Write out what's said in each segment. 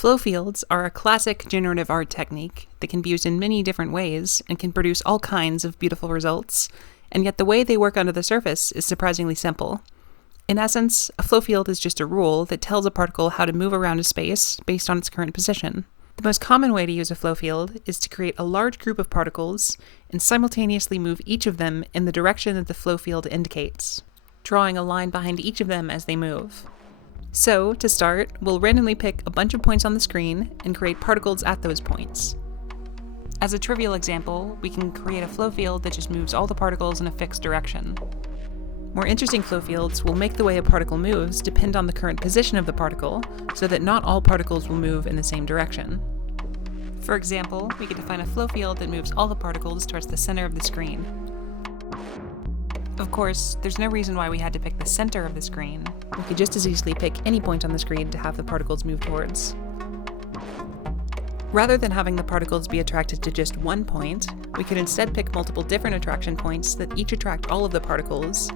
Flow fields are a classic generative art technique that can be used in many different ways and can produce all kinds of beautiful results, and yet the way they work under the surface is surprisingly simple. In essence, a flow field is just a rule that tells a particle how to move around a space based on its current position. The most common way to use a flow field is to create a large group of particles and simultaneously move each of them in the direction that the flow field indicates, drawing a line behind each of them as they move. So, to start, we'll randomly pick a bunch of points on the screen and create particles at those points. As a trivial example, we can create a flow field that just moves all the particles in a fixed direction. More interesting flow fields will make the way a particle moves depend on the current position of the particle, so that not all particles will move in the same direction. For example, we could define a flow field that moves all the particles towards the center of the screen. Of course, there's no reason why we had to pick the center of the screen. We could just as easily pick any point on the screen to have the particles move towards. Rather than having the particles be attracted to just one point, we could instead pick multiple different attraction points that each attract all of the particles,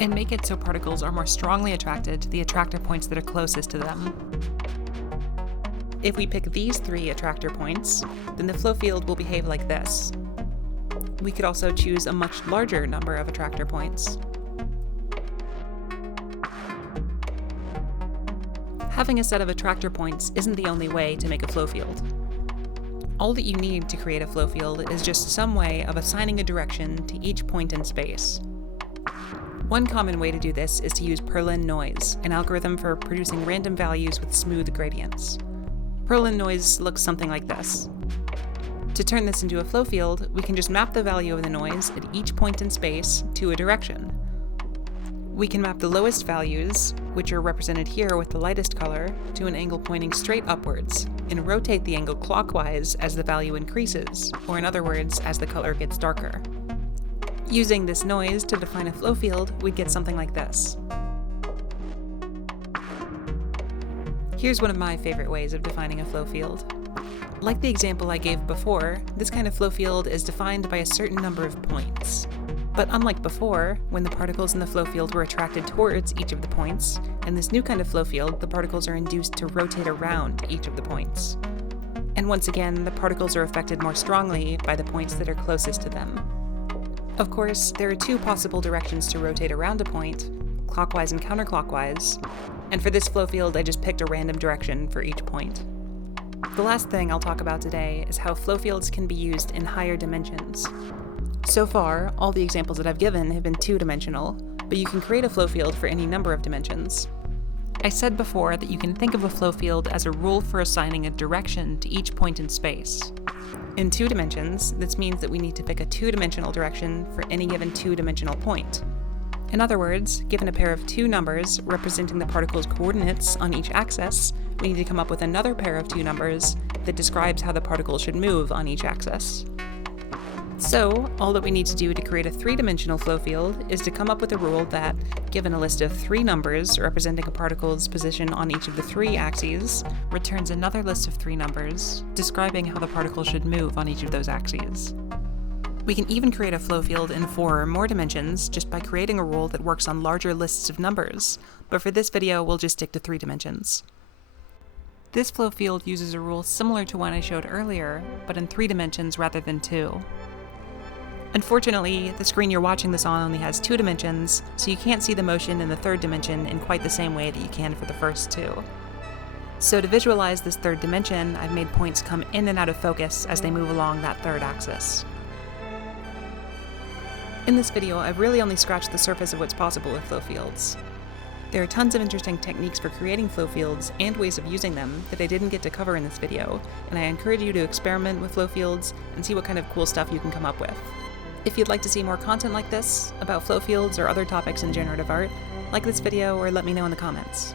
and make it so particles are more strongly attracted to the attractor points that are closest to them. If we pick these three attractor points, then the flow field will behave like this. We could also choose a much larger number of attractor points. Having a set of attractor points isn't the only way to make a flow field. All that you need to create a flow field is just some way of assigning a direction to each point in space. One common way to do this is to use Perlin noise, an algorithm for producing random values with smooth gradients. Perlin noise looks something like this. To turn this into a flow field, we can just map the value of the noise at each point in space to a direction. We can map the lowest values, which are represented here with the lightest color, to an angle pointing straight upwards, and rotate the angle clockwise as the value increases, or in other words, as the color gets darker. Using this noise to define a flow field, we'd get something like this. Here's one of my favorite ways of defining a flow field. Like the example I gave before, this kind of flow field is defined by a certain number of points. But unlike before, when the particles in the flow field were attracted towards each of the points, in this new kind of flow field, the particles are induced to rotate around each of the points. And once again, the particles are affected more strongly by the points that are closest to them. Of course, there are two possible directions to rotate around a point, clockwise and counterclockwise, and for this flow field I just picked a random direction for each point. The last thing I'll talk about today is how flow fields can be used in higher dimensions. So far, all the examples that I've given have been two-dimensional, but you can create a flow field for any number of dimensions. I said before that you can think of a flow field as a rule for assigning a direction to each point in space. In 2 dimensions, this means that we need to pick a 2-dimensional direction for any given 2-dimensional point. In other words, given a pair of 2 numbers representing the particle's coordinates on each axis, we need to come up with another pair of 2 numbers that describes how the particle should move on each axis. So, all that we need to do to create a 3-dimensional flow field is to come up with a rule that, given a list of 3 numbers representing a particle's position on each of the 3 axes, returns another list of 3 numbers describing how the particle should move on each of those axes. We can even create a flow field in 4 or more dimensions just by creating a rule that works on larger lists of numbers, but for this video we'll just stick to 3 dimensions. This flow field uses a rule similar to one I showed earlier, but in 3 dimensions rather than 2. Unfortunately, the screen you're watching this on only has 2 dimensions, so you can't see the motion in the 3rd dimension in quite the same way that you can for the first 2. So to visualize this 3rd dimension, I've made points come in and out of focus as they move along that 3rd axis. In this video, I've really only scratched the surface of what's possible with flow fields. There are tons of interesting techniques for creating flow fields and ways of using them that I didn't get to cover in this video, and I encourage you to experiment with flow fields and see what kind of cool stuff you can come up with. If you'd like to see more content like this, about flow fields or other topics in generative art, like this video or let me know in the comments.